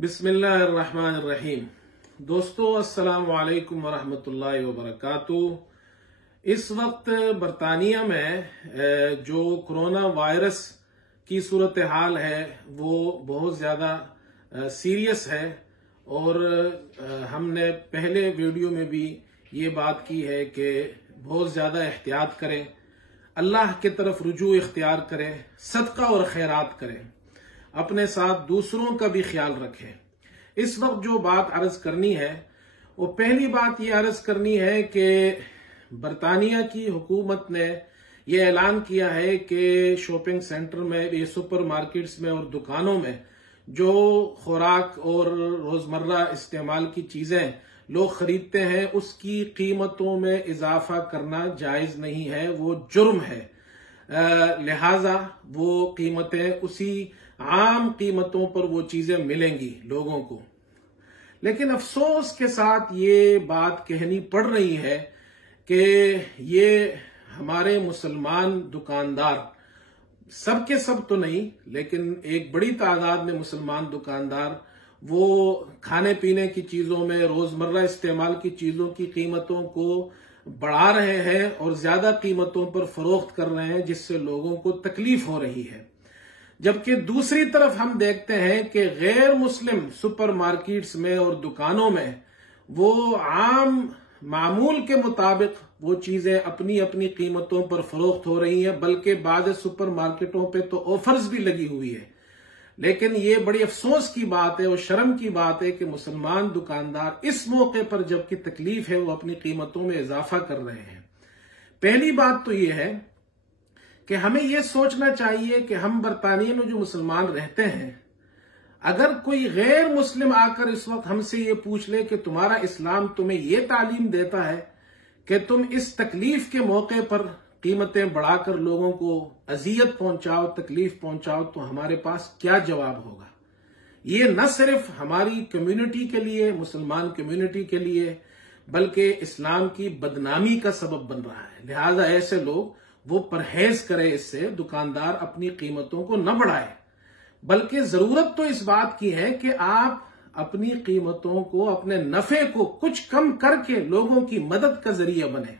बिस्मिल्लाहिर्रहमानिर्रहीम। दोस्तों, अस्सलाम वालेकुम वरहमतुल्लाहि वबरकातुह। इस वक्त बरतानिया में जो कोरोना वायरस की सूरत हाल है वो बहुत ज़्यादा सीरियस है और हमने पहले वीडियो में भी ये बात की है कि बहुत ज़्यादा एहतियात करें, अल्लाह की तरफ रुजू इख्तियार करें, सदका और खैरात करें, अपने साथ दूसरों का भी ख्याल रखें। इस वक्त जो बात अर्ज करनी है वो पहली बात ये अर्ज करनी है कि बरतानिया की हुकूमत ने यह ऐलान किया है कि शॉपिंग सेंटर में, ये सुपर मार्केट्स में और दुकानों में जो खुराक और रोजमर्रा इस्तेमाल की चीजें लोग खरीदते हैं उसकी कीमतों में इजाफा करना जायज नहीं है, वो जुर्म है। लिहाजा वो कीमतें उसी आम कीमतों पर वो चीजें मिलेंगी लोगों को। लेकिन अफसोस के साथ ये बात कहनी पड़ रही है कि ये हमारे मुसलमान दुकानदार, सबके सब तो नहीं लेकिन एक बड़ी तादाद में मुसलमान दुकानदार, वो खाने पीने की चीजों में, रोजमर्रा इस्तेमाल की चीजों की कीमतों को बढ़ा रहे हैं और ज्यादा कीमतों पर फरोख्त कर रहे हैं, जिससे लोगों को तकलीफ हो रही है। जबकि दूसरी तरफ हम देखते हैं कि गैर मुस्लिम सुपर मार्केट्स में और दुकानों में वो आम मामूल के मुताबिक वो चीजें अपनी अपनी कीमतों पर फरोख्त हो रही हैं, बल्कि बाद सुपर मार्केटों पे तो ऑफर्स भी लगी हुई है। लेकिन ये बड़ी अफसोस की बात है और शर्म की बात है कि मुसलमान दुकानदार इस मौके पर जबकि तकलीफ है वो अपनी कीमतों में इजाफा कर रहे हैं। पहली बात तो ये है कि हमें यह सोचना चाहिए कि हम बरतानिया में जो मुसलमान रहते हैं, अगर कोई गैर मुस्लिम आकर इस वक्त हमसे ये पूछ ले कि तुम्हारा इस्लाम तुम्हें यह तालीम देता है कि तुम इस तकलीफ के मौके पर कीमतें बढ़ाकर लोगों को अजियत पहुंचाओ, तकलीफ पहुंचाओ, तो हमारे पास क्या जवाब होगा। ये न सिर्फ हमारी कम्युनिटी के लिए, मुसलमान कम्युनिटी के लिए, बल्कि इस्लाम की बदनामी का सबब बन रहा है। लिहाजा ऐसे लोग वो परहेज करे, इससे दुकानदार अपनी कीमतों को न बढ़ाए, बल्कि जरूरत तो इस बात की है कि आप अपनी कीमतों को, अपने नफे को कुछ कम करके लोगों की मदद का जरिया बने।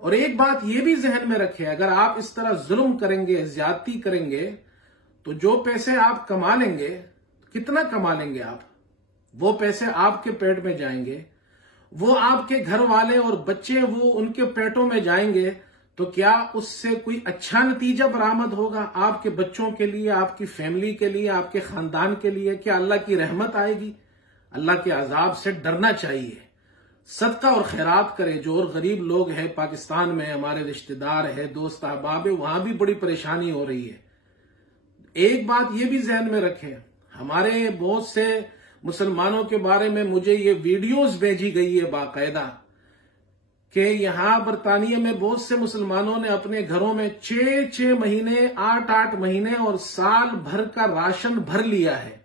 और एक बात यह भी जहन में रखें, अगर आप इस तरह जुल्म करेंगे, ज्यादती करेंगे, तो जो पैसे आप कमा लेंगे, कितना कमा लेंगे आप, वो पैसे आपके पेट में जाएंगे, वो आपके घर वाले और बच्चे वो उनके पेटों में जाएंगे, तो क्या उससे कोई अच्छा नतीजा बरामद होगा आपके बच्चों के लिए, आपकी फैमिली के लिए, आपके खानदान के लिए? क्या अल्लाह की रहमत आएगी? अल्लाह के अजाब से डरना चाहिए। सदका और खैरात करें। जो और गरीब लोग हैं पाकिस्तान में, हमारे रिश्तेदार है, दोस्त अहबाब है, वहां भी बड़ी परेशानी हो रही है। एक बात यह भी जहन में रखें, हमारे बहुत से मुसलमानों के बारे में मुझे ये वीडियोस भेजी गई है बाकायदा कि यहां बरतानिया में बहुत से मुसलमानों ने अपने घरों में 6-6 महीने, 8-8 महीने और साल भर का राशन भर लिया है।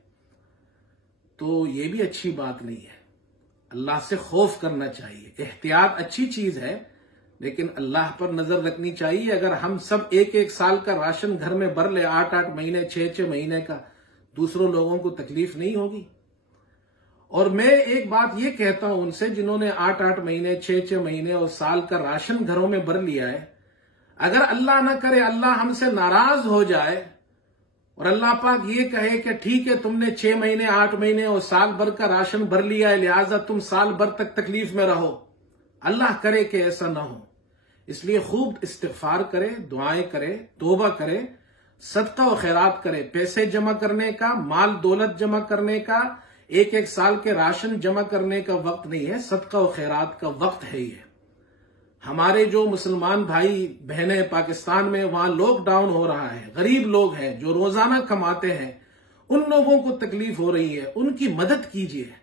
तो ये भी अच्छी बात नहीं है। अल्लाह से खौफ करना चाहिए। एहतियात अच्छी चीज है, लेकिन अल्लाह पर नजर रखनी चाहिए। अगर हम सब 1-1 साल का राशन घर में भर ले, 8-8 महीने, 6-6 महीने का, दूसरों लोगों को तकलीफ नहीं होगी। और मैं एक बात ये कहता हूं उनसे जिन्होंने 8-8 महीने, 6-6 महीने और साल का राशन घरों में भर लिया है, अगर अल्लाह ना करे अल्लाह हमसे नाराज हो जाए और अल्लाह पाक ये कहे कि ठीक है, तुमने 6 महीने, 8 महीने और साल भर का राशन भर लिया है, लिहाजा तुम साल भर तक तकलीफ में रहो, अल्लाह करे कि ऐसा ना हो। इसलिए खूब इस्तिग़फ़ार करे, दुआएं करे, तौबा करे, सदका और खैरात करे। पैसे जमा करने का, माल दौलत जमा करने का, 1-1 साल के राशन जमा करने का वक्त नहीं है, सदका और खैरात का वक्त है ये। हमारे जो मुसलमान भाई बहनें पाकिस्तान में, वहां लॉकडाउन हो रहा है, गरीब लोग हैं जो रोजाना कमाते हैं, उन लोगों को तकलीफ हो रही है, उनकी मदद कीजिए।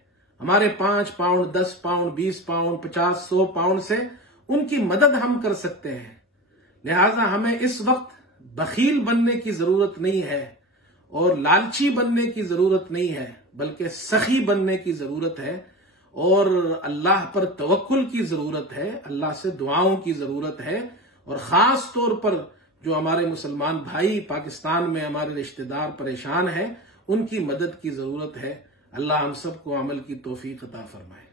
हमारे 5 पाउंड, 10 पाउंड, 20 पाउंड, 50, 100 पाउंड से उनकी मदद हम कर सकते हैं। लिहाजा हमें इस वक्त बखील बनने की जरूरत नहीं है और लालची बनने की जरूरत नहीं है, बल्कि सखी बनने की जरूरत है और अल्लाह पर तवक्कुल की जरूरत है, अल्लाह से दुआओं की जरूरत है। और खास तौर पर जो हमारे मुसलमान भाई पाकिस्तान में, हमारे रिश्तेदार परेशान हैं, उनकी मदद की जरूरत है। अल्लाह हम सबको अमल की तौफीक अता फरमाए।